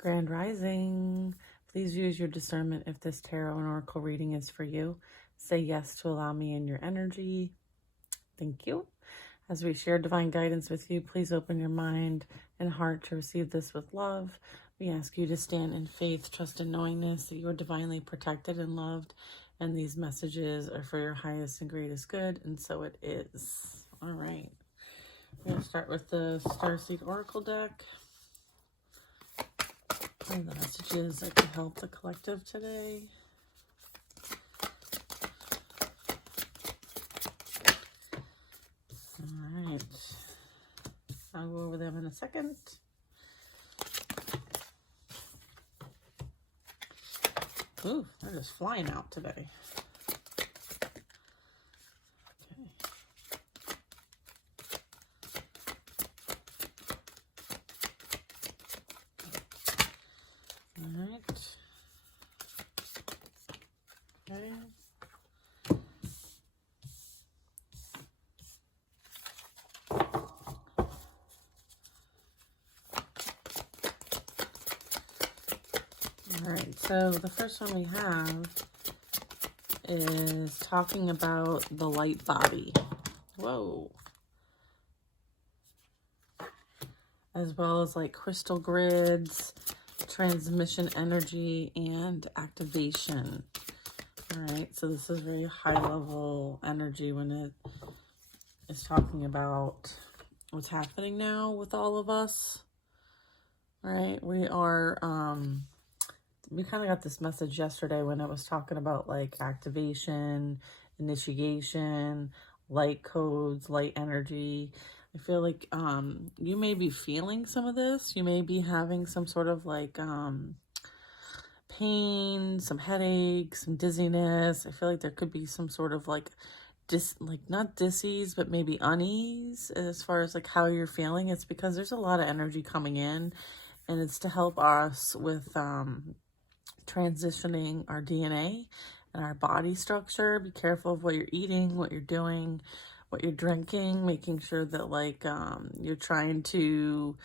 Grand Rising. Please use your discernment if this tarot and oracle reading is for you. Say yes to allow me in your energy. Thank you. As we share divine guidance with you, please open your mind and heart to receive this with love. We ask you to stand in faith, trust, and knowingness that you are divinely protected and loved, and these messages are for your highest and greatest good, and so it is. All right. We're going to start with the Starseed Oracle deck. And the messages that can help the collective today. All right. I'll go over them in a second. Ooh, they're just flying out today. Okay. All right. Okay. All right, so the first one we have is talking about the light body. Whoa. As well as like crystal grids, transmission energy, and activation. All right, so this is very high level energy when it is talking about what's happening now with all of us. All right, we kind of got this message yesterday when it was talking about like activation, initiation, light codes, light energy. I feel like you may be feeling some of this. You may be having some sort of like pain, some headaches, some dizziness. I feel like there could be some sort of like not dis-ease, but maybe unease as far as like how you're feeling. It's because there's a lot of energy coming in, and it's to help us with transitioning our DNA and our body structure. Be careful of what you're eating, what you're doing, what you're drinking, making sure that like you're trying to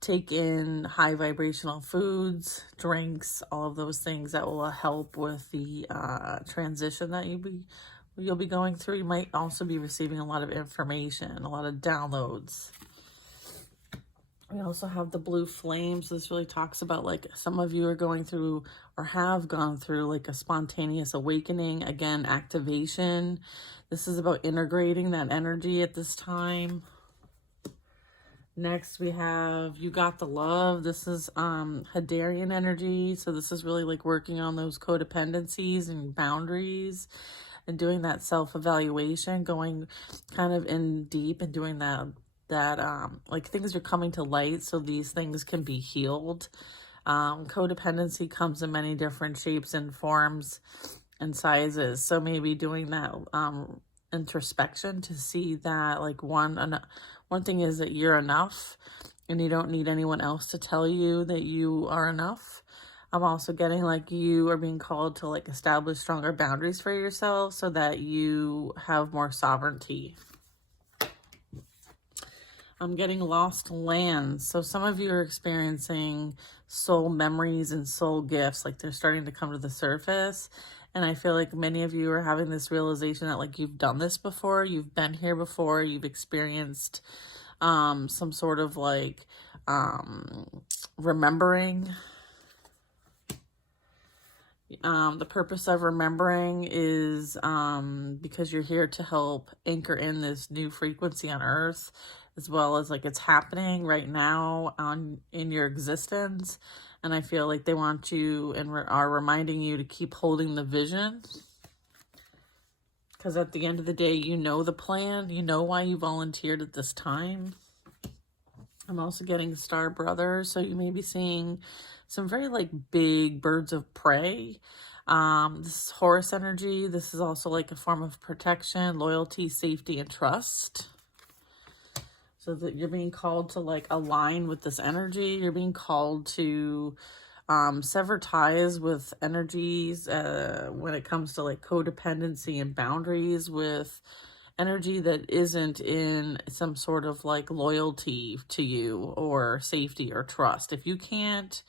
take in high vibrational foods, drinks, all of those things that will help with the transition that you'll be going through. You might also be receiving a lot of information, a lot of downloads. We also have the blue flames. This really talks about like some of you are going through or have gone through like a spontaneous awakening. Again, activation. This is about integrating that energy at this time. Next, we have You Got the Love. This is Hadarian energy. So this is really like working on those codependencies and boundaries and doing that self-evaluation, going kind of in deep and doing that like things are coming to light so these things can be healed. Codependency comes in many different shapes and forms and sizes. So maybe doing that introspection to see that like one thing is that you're enough and you don't need anyone else to tell you that you are enough. I'm also getting like you are being called to like establish stronger boundaries for yourself so that you have more sovereignty. I'm getting lost lands. So some of you are experiencing soul memories and soul gifts, like they're starting to come to the surface. And I feel like many of you are having this realization that like you've done this before, you've been here before, you've experienced some sort of like remembering. The purpose of remembering is because you're here to help anchor in this new frequency on Earth, as well as like it's happening right now in your existence. And I feel like they want you and are reminding you to keep holding the vision, because at the end of the day, you know the plan, you know why you volunteered at this time. I'm also getting Star Brothers, so you may be seeing some very like big birds of prey. This is Horus energy. This is also like a form of protection, loyalty, safety, and trust. So that you're being called to like align with this energy. You're being called to sever ties with energies when it comes to like codependency and boundaries with energy that isn't in some sort of like loyalty to you or safety or trust. If you can't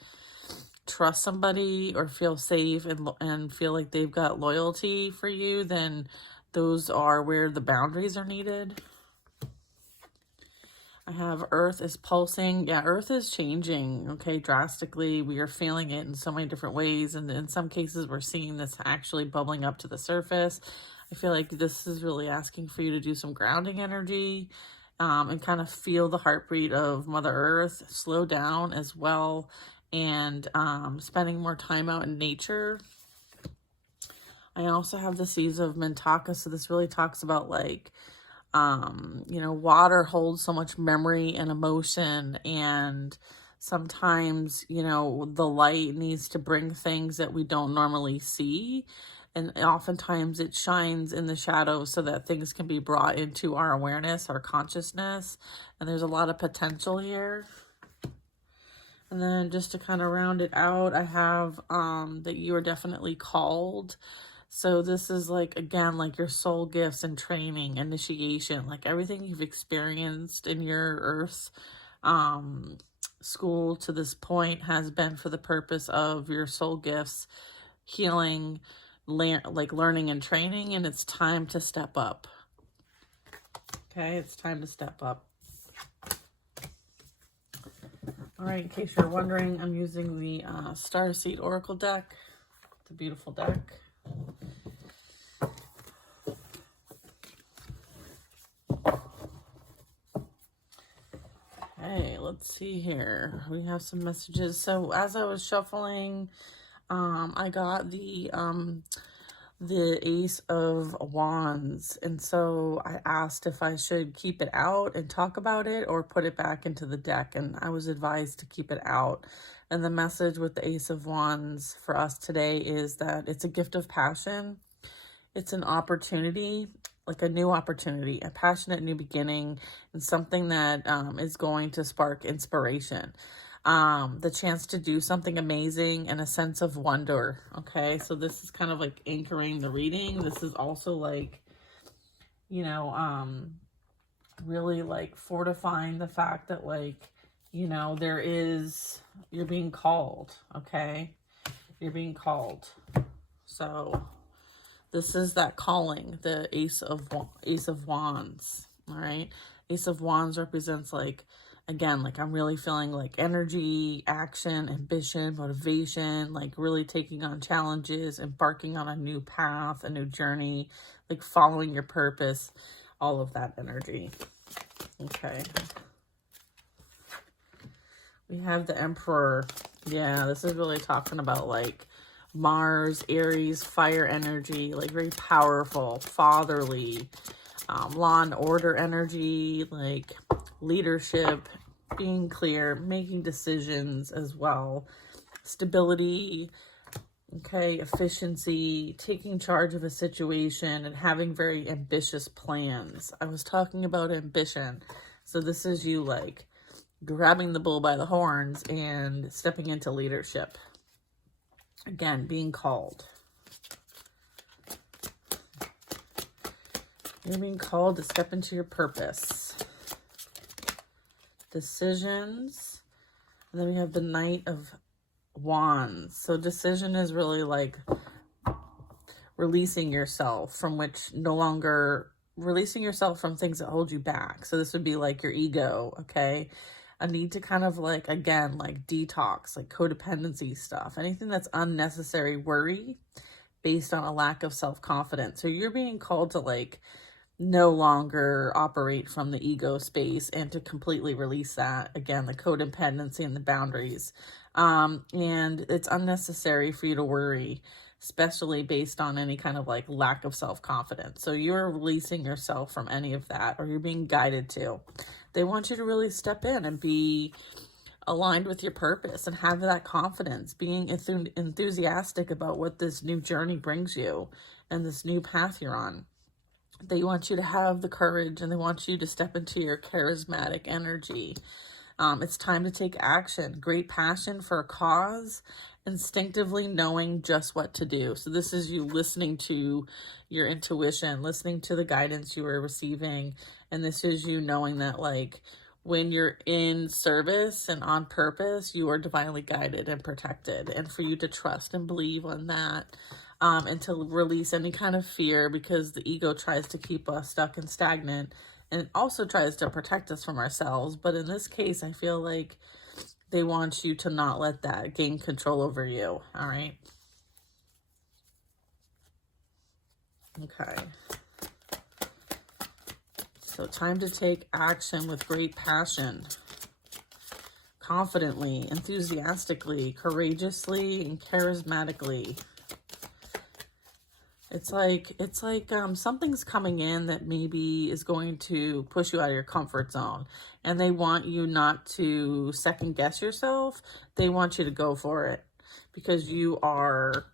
trust somebody or feel safe and feel like they've got loyalty for you, then those are where the boundaries are needed. I have Earth is pulsing. Yeah, Earth is changing, okay, drastically. We are feeling it in so many different ways. And in some cases, we're seeing this actually bubbling up to the surface. I feel like this is really asking for you to do some grounding energy and kind of feel the heartbeat of Mother Earth, slow down as well, and spending more time out in nature. I also have the Seas of Mintaka, so this really talks about like, you know, water holds so much memory and emotion, and sometimes, you know, the light needs to bring things that we don't normally see, and oftentimes it shines in the shadows so that things can be brought into our awareness, our consciousness, and there's a lot of potential here. And then just to kind of round it out, I have that you are definitely called. So this is like, again, like your soul gifts and training, initiation, like everything you've experienced in your Earth school to this point has been for the purpose of your soul gifts, healing, like learning and training, and it's time to step up. Okay, it's time to step up. All right, in case you're wondering, I'm using the Starseed Oracle deck. It's a beautiful deck. Okay, let's see here. We have some messages. So as I was shuffling, I got the Ace of Wands, and so I asked if I should keep it out and talk about it or put it back into the deck, and I was advised to keep it out. And the message with the Ace of Wands for us today is that it's a gift of passion. It's an opportunity, like a new opportunity, a passionate new beginning, and something that is going to spark inspiration. The chance to do something amazing and a sense of wonder. Okay, so this is kind of like anchoring the reading. This is also like, you know, really like fortifying the fact that, like, you know, you're being called. Okay, you're being called. So this is that calling, the Ace of Wands. All right, Ace of Wands represents, like, again, like I'm really feeling like energy, action, ambition, motivation, like really taking on challenges, embarking on a new path, a new journey, like following your purpose, all of that energy. Okay. We have the Emperor. Yeah, this is really talking about like Mars, Aries, fire energy, like very powerful, fatherly, law and order energy, like leadership, being clear, making decisions as well, stability, okay, efficiency, taking charge of a situation, and having very ambitious plans. I was talking about ambition. So this is you like grabbing the bull by the horns and stepping into leadership. Again, being called. You're being called to step into your purpose. Decisions. And then we have the Knight of Wands. So decision is really like releasing yourself from releasing yourself from things that hold you back. So this would be like your ego, okay? A need to kind of like, again, like detox, like codependency stuff, anything that's unnecessary worry based on a lack of self-confidence. So you're being called to like no longer operate from the ego space and to completely release that. Again, the codependency and the boundaries. And it's unnecessary for you to worry, especially based on any kind of like lack of self-confidence. So you're releasing yourself from any of that, or you're being guided to. They want you to really step in and be aligned with your purpose and have that confidence, being enthusiastic about what this new journey brings you and this new path you're on. They want you to have the courage, and they want you to step into your charismatic energy. It's time to take action. Great passion for a cause, instinctively knowing just what to do. So this is you listening to your intuition, listening to the guidance you were receiving. And this is you knowing that like when you're in service and on purpose, you are divinely guided and protected. And for you to trust and believe on that, and to release any kind of fear, because the ego tries to keep us stuck and stagnant, and it also tries to protect us from ourselves. But in this case, I feel like they want you to not let that gain control over you. All right. Okay. So time to take action with great passion, confidently, enthusiastically, courageously, and charismatically. It's like something's coming in that maybe is going to push you out of your comfort zone, and they want you not to second guess yourself. They want you to go for it, because you are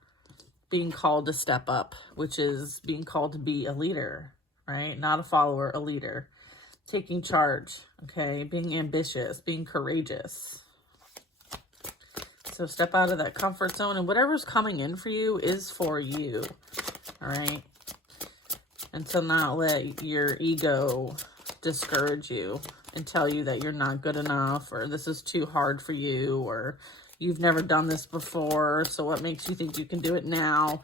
being called to step up, which is being called to be a leader, right? Not a follower, a leader. Taking charge, okay? Being ambitious, being courageous. So step out of that comfort zone, and whatever's coming in for you is for you. All right. And to not let your ego discourage you and tell you that you're not good enough, or this is too hard for you, or you've never done this before, so what makes you think you can do it now?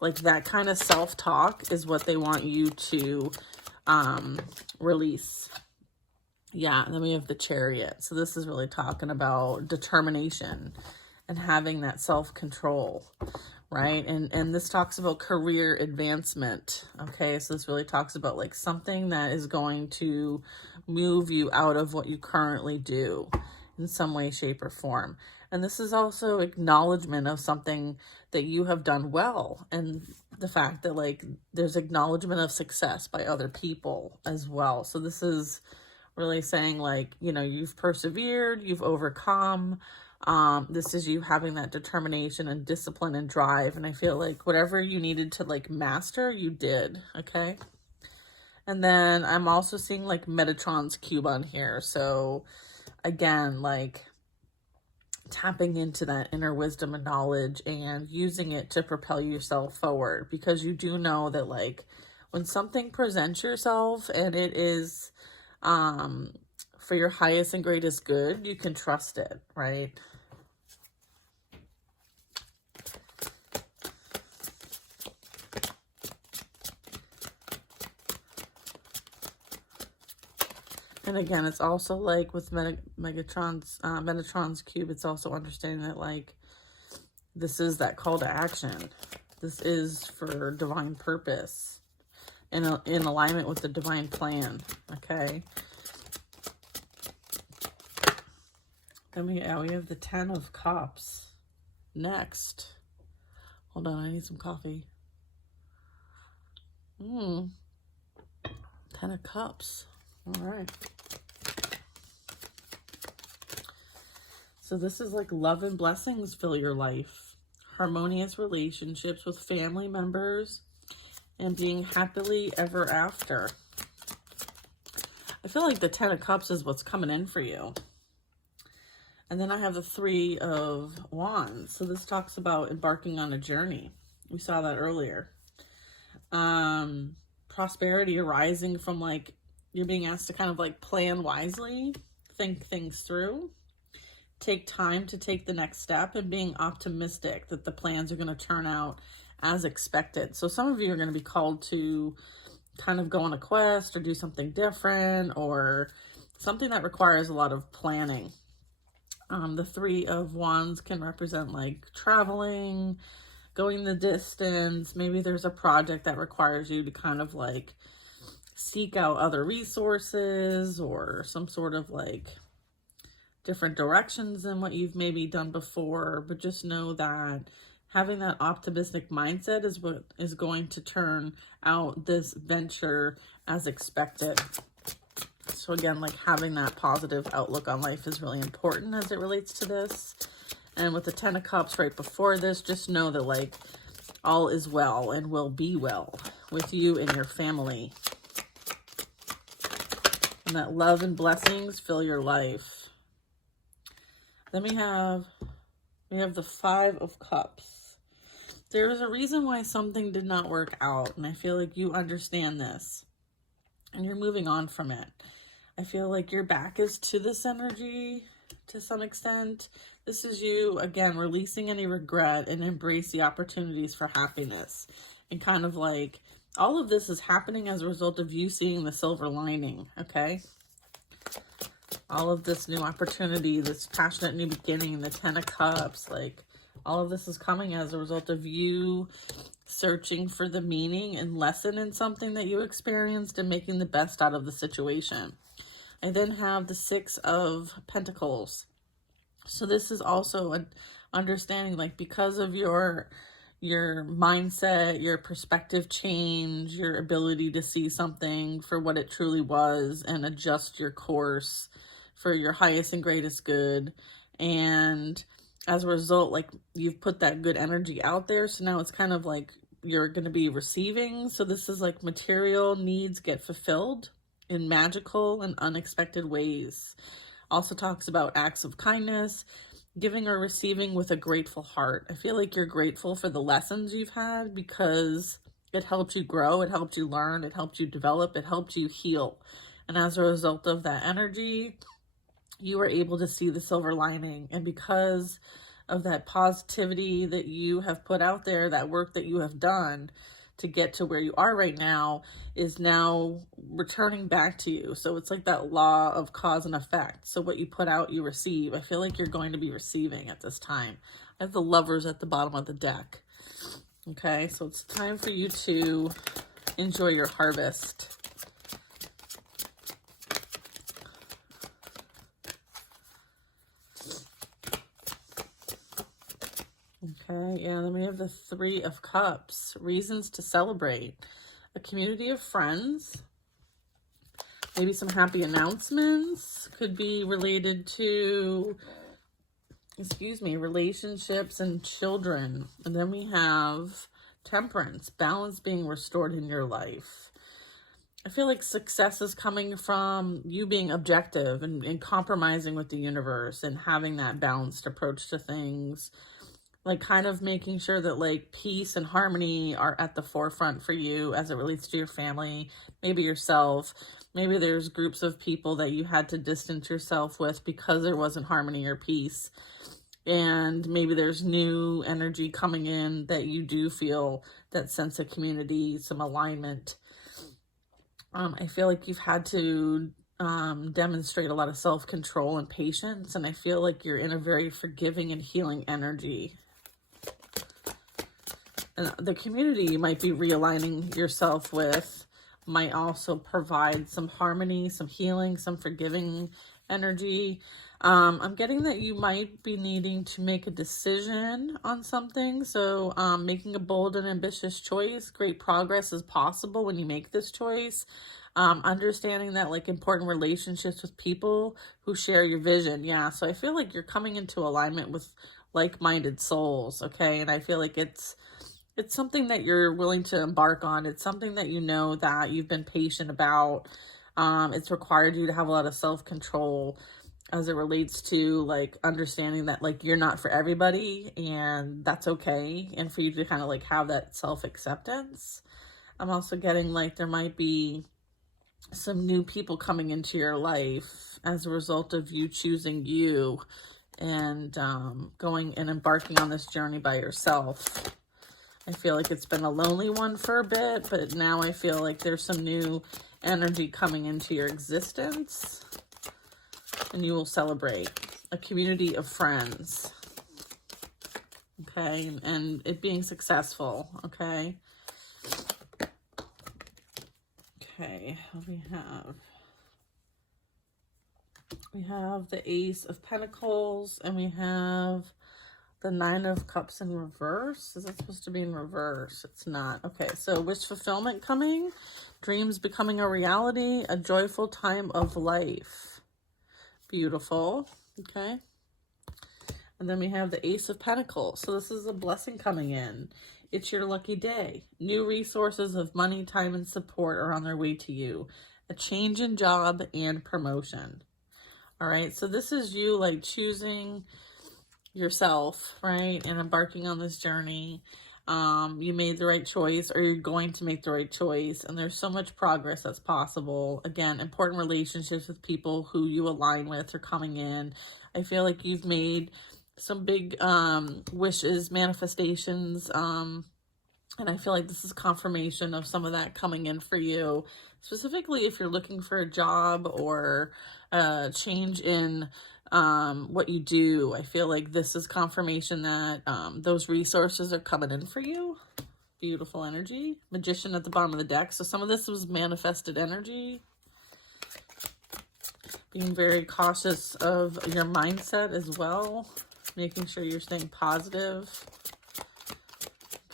Like that kind of self-talk is what they want you to release. Yeah, and then we have the Chariot. So this is really talking about determination and having that self-control. Right? And this talks about career advancement. Okay, so this really talks about like something that is going to move you out of what you currently do in some way, shape, or form. And this is also acknowledgement of something that you have done well, and the fact that like there's acknowledgement of success by other people as well. So this is really saying like, you know, you've persevered, you've overcome. This is you having that determination and discipline and drive. And I feel like whatever you needed to like master, you did. Okay. And then I'm also seeing like Metatron's cube on here. So again, like tapping into that inner wisdom and knowledge and using it to propel yourself forward, because you do know that like when something presents yourself and it is, for your highest and greatest good, you can trust it, right? And again, it's also like with Metatron's cube, it's also understanding that like this is that call to action. This is for divine purpose and in alignment with the divine plan. Okay. Then we have the 10 of Cups next. Hold on, I need some coffee. 10 of Cups. All right. So this is like love and blessings fill your life. Harmonious relationships with family members and being happily ever after. I feel like the 10 of Cups is what's coming in for you. And then I have the 3 of Wands. So this talks about embarking on a journey. We saw that earlier. Prosperity arising from like, you're being asked to kind of like plan wisely, think things through, take time to take the next step, and being optimistic that the plans are going to turn out as expected. So some of you are going to be called to kind of go on a quest or do something different, or something that requires a lot of planning. The 3 of Wands can represent like traveling, going the distance. Maybe there's a project that requires you to kind of like seek out other resources, or some sort of like different directions than what you've maybe done before. But just know that having that optimistic mindset is what is going to turn out this venture as expected. So again, like having that positive outlook on life is really important as it relates to this. And with the 10 of Cups right before this, just know that like all is well and will be well with you and your family. And that love and blessings fill your life. Then we have the 5 of Cups. There is a reason why something did not work out, and I feel like you understand this and you're moving on from it. I feel like your back is to this energy to some extent. This is you, again, releasing any regret and embrace the opportunities for happiness. And kind of like, all of this is happening as a result of you seeing the silver lining, okay? All of this new opportunity, this passionate new beginning, the 10 of Cups, like, all of this is coming as a result of you searching for the meaning and lesson in something that you experienced and making the best out of the situation. I then have the 6 of Pentacles. So this is also an understanding, like, because of your mindset, your perspective change, your ability to see something for what it truly was and adjust your course for your highest and greatest good. And as a result, like, you've put that good energy out there. So now it's kind of like you're going to be receiving. So this is like material needs get fulfilled in magical and unexpected ways. Also talks about acts of kindness, giving or receiving with a grateful heart. I feel like you're grateful for the lessons you've had because it helped you grow, it helped you learn, it helped you develop, it helped you heal. And as a result of that energy, you were able to see the silver lining. And because of that positivity that you have put out there, that work that you have done to get to where you are right now is now returning back to you. So it's like that law of cause and effect. So what you put out, you receive. I feel like you're going to be receiving at this time. I have the Lovers at the bottom of the deck. Okay, so it's time for you to enjoy your harvest. Okay, yeah, then we have the 3 of Cups, reasons to celebrate. A community of friends, maybe some happy announcements, could be related to, relationships and children. And then we have Temperance, balance being restored in your life. I feel like success is coming from you being objective and compromising with the universe and having that balanced approach to things. Like, kind of making sure that, like, peace and harmony are at the forefront for you as it relates to your family, maybe yourself. Maybe there's groups of people that you had to distance yourself with because there wasn't harmony or peace. And maybe there's new energy coming in that you do feel that sense of community, some alignment. I feel like you've had to demonstrate a lot of self-control and patience. And I feel like you're in a very forgiving and healing energy. And the community you might be realigning yourself with might also provide some harmony, some healing, some forgiving energy. I'm getting that you might be needing to make a decision on something. So making a bold and ambitious choice. Great progress is possible when you make this choice. Understanding that, like, important relationships with people who share your vision. Yeah, so I feel like you're coming into alignment with like-minded souls, okay? And I feel like it's something that you're willing to embark on. It's something that you know that you've been patient about. It's required you to have a lot of self-control as it relates to, like, understanding that, like, you're not for everybody and that's okay. And for you to kind of, like, have that self-acceptance. I'm also getting, like, there might be some new people coming into your life as a result of you choosing you and going and embarking on this journey by yourself. I feel like it's been a lonely one for a bit, but now I feel like there's some new energy coming into your existence and you will celebrate a community of friends. Okay, and it being successful, okay? Okay, we have the Ace of Pentacles and we have the 9 of Cups in reverse. Is it supposed to be in reverse? It's not. Okay, so wish fulfillment coming, dreams becoming a reality, a joyful time of life. Beautiful. Okay. And then we have the Ace of Pentacles. So this is a blessing coming in. It's your lucky day. New resources of money, time, and support are on their way to you. A change in job and promotion. All right. So this is you, like, choosing yourself, right? And embarking on this journey. You made the right choice, or you're going to make the right choice. And there's so much progress that's possible. Again, important relationships with people who you align with are coming in. I feel like you've made some big wishes, manifestations, and I feel like this is confirmation of some of that coming in for you, specifically if you're looking for a job or a change in what you do. I feel like this is confirmation that those resources are coming in for you. Beautiful energy. Magician at the bottom of the deck. So some of this was manifested energy. Being very cautious of your mindset as well. Making sure you're staying positive.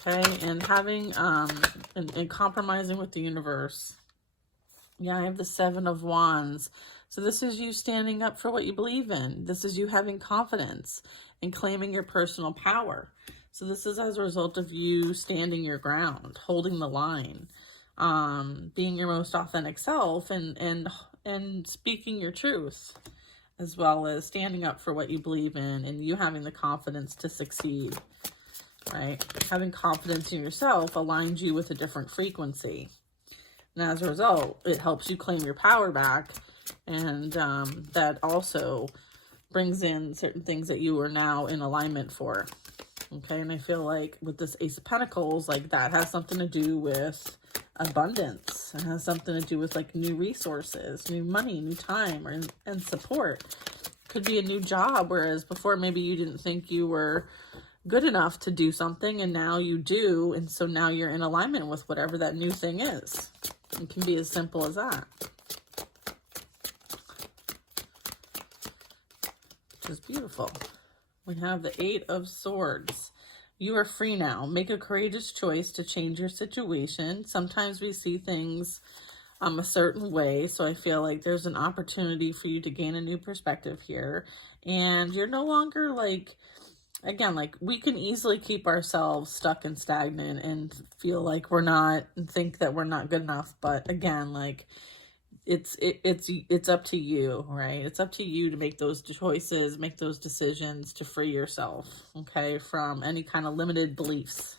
Okay, and having, and compromising with the universe. Yeah, I have the Seven of Wands. So this is you standing up for what you believe in. This is you having confidence and claiming your personal power. So this is as a result of you standing your ground, holding the line, being your most authentic self, and speaking your truth, as well as standing up for what you believe in, and you having the confidence to succeed. Right? Having confidence in yourself aligns you with a different frequency. And as a result, it helps you claim your power back. And that also brings in certain things that you are now in alignment for. Okay, and I feel like with this Ace of Pentacles, like that has something to do with abundance. It has something to do with like new resources, new money, new time, and support. Could be a new job, whereas before maybe you didn't think you were good enough to do something, and now you do, and so now you're in alignment with whatever that new thing is. It can be as simple as that. Which is beautiful. We have the Eight of Swords. You are free now. Make a courageous choice to change your situation. Sometimes we see things a certain way, so I feel like there's an opportunity for you to gain a new perspective here, and you're no longer like, again, like we can easily keep ourselves stuck and stagnant and feel like we're not, and think that we're not good enough. But again, like it's up to you, right? It's up to you to make those choices, make those decisions to free yourself, okay, from any kind of limited beliefs.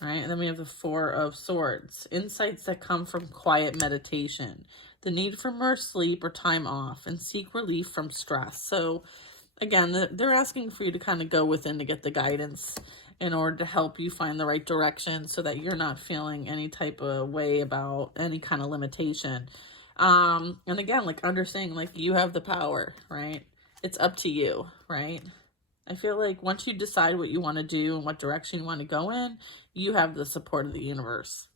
All right, and then we have the Four of Swords. Insights that come from quiet meditation. The need for more sleep or time off, and seek relief from stress. So again, they're asking for you to kind of go within to get the guidance in order to help you find the right direction so that you're not feeling any type of way about any kind of limitation. And again, like understanding like you have the power, right? It's up to you, right? I feel like once you decide what you want to do and what direction you want to go in, you have the support of the universe.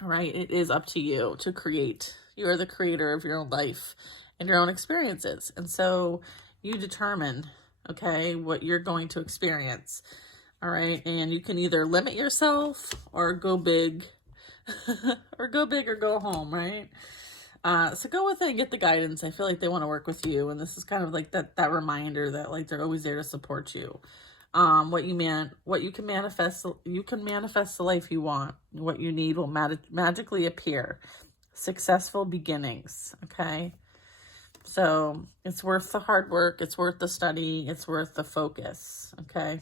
All right? It is up to you to create. You are the creator of your own life and your own experiences. And so you determine, okay, what you're going to experience. All right? And you can either limit yourself or go big or go big or go home, right? So go with it and get the guidance. I feel like they want to work with you, and this is kind of like that reminder that like they're always there to support you. What you can manifest the life you want. What you need will magically appear. Successful beginnings, okay? So it's worth the hard work, it's worth the study, it's worth the focus, okay?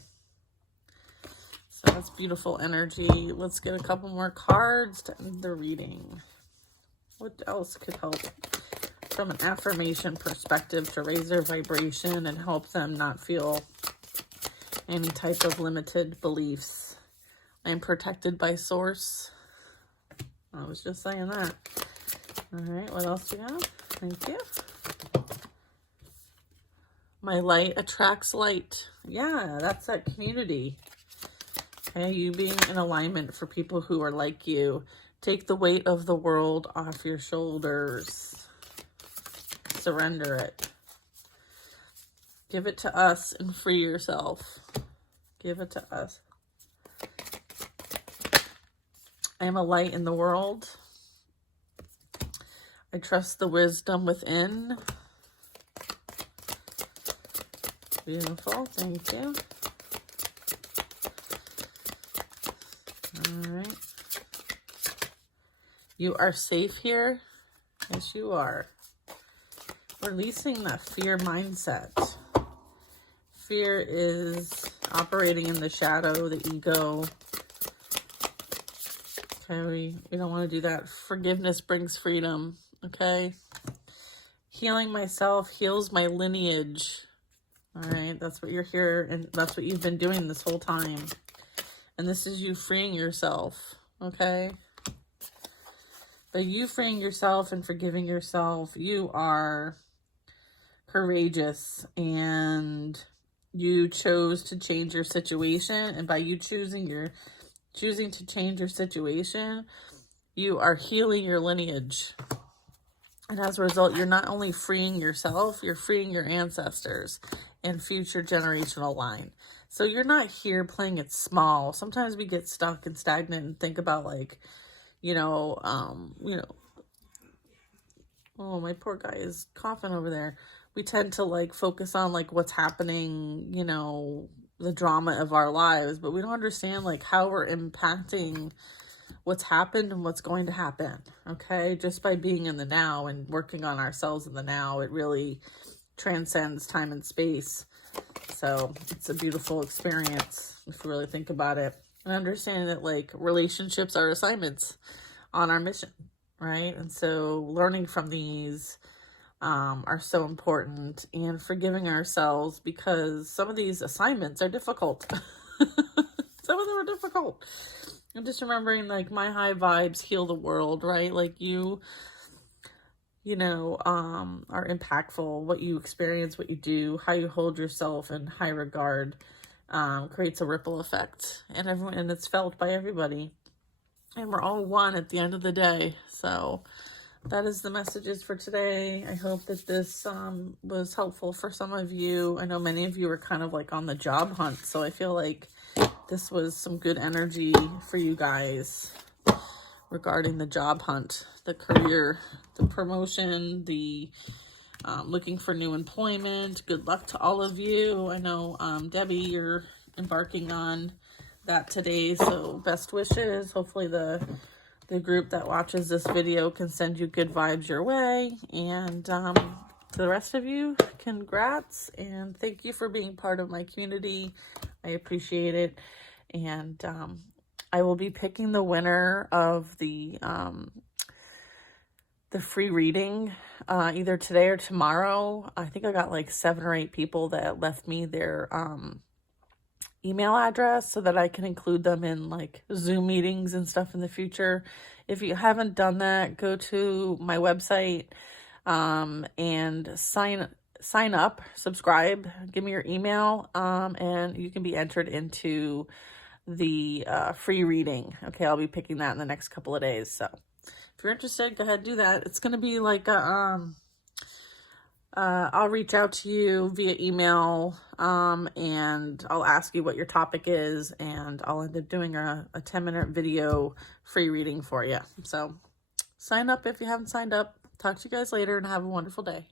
So that's beautiful energy. Let's get a couple more cards to end the reading. What else could help from an affirmation perspective to raise their vibration and help them not feel any type of limited beliefs? I am protected by Source. I was just saying that. All right, what else we have? Thank you. My light attracts light. Yeah, that's that community. Okay, you being in alignment for people who are like you. Take the weight of the world off your shoulders. Surrender it. Give it to us and free yourself. Give it to us. I am a light in the world. I trust the wisdom within. Beautiful. Thank you. All right. You are safe here. Yes, you are. Releasing that fear mindset. Fear is operating in the shadow, the ego. Okay, we don't want to do that. Forgiveness brings freedom. Okay. Healing myself heals my lineage. All right, that's what you're here, and that's what you've been doing this whole time. And this is you freeing yourself, okay? By you freeing yourself and forgiving yourself, you are courageous, and you chose to change your situation. And by you choosing to change your situation, you are healing your lineage. And as a result, you're not only freeing yourself, you're freeing your ancestors and future generational line. So you're not here playing it small. Sometimes we get stuck and stagnant and think about like, oh, my poor guy is coughing over there. We tend to like focus on like what's happening, the drama of our lives, but we don't understand like how we're impacting what's happened and what's going to happen. Okay. Just by being in the now and working on ourselves in the now, it really transcends time and space. So it's a beautiful experience if you really think about it, and understanding that like relationships are assignments on our mission, right? And so learning from these are so important, and forgiving ourselves because some of these assignments are difficult. Some of them are difficult. And just remembering like my high vibes heal the world, right? Like you are impactful. What you experience, what you do, how you hold yourself in high regard, creates a ripple effect, and it's felt by everybody. And we're all one at the end of the day. So that is the messages for today. I hope that this was helpful for some of you. I know many of you are kind of like on the job hunt, so I feel like this was some good energy for you guys regarding the job hunt, the career, the promotion, the looking for new employment. Good luck to all of you. I know, Debbie, you're embarking on that today, so best wishes. Hopefully the group that watches this video can send you good vibes your way. And to the rest of you, congrats, and thank you for being part of my community. I appreciate it. And I will be picking the winner of the free reading either today or tomorrow. I think I got like 7 or 8 people that left me their email address so that I can include them in like Zoom meetings and stuff in the future. If you haven't done that, go to my website and sign up, subscribe, give me your email, and you can be entered into the free reading. Okay, I'll be picking that in the next couple of days. So if you're interested, go ahead and do that. It's going to be like a, I'll reach out to you via email, and I'll ask you what your topic is, and I'll end up doing a 10-minute video free reading for you. So sign up if you haven't signed up. Talk to you guys later, and have a wonderful day.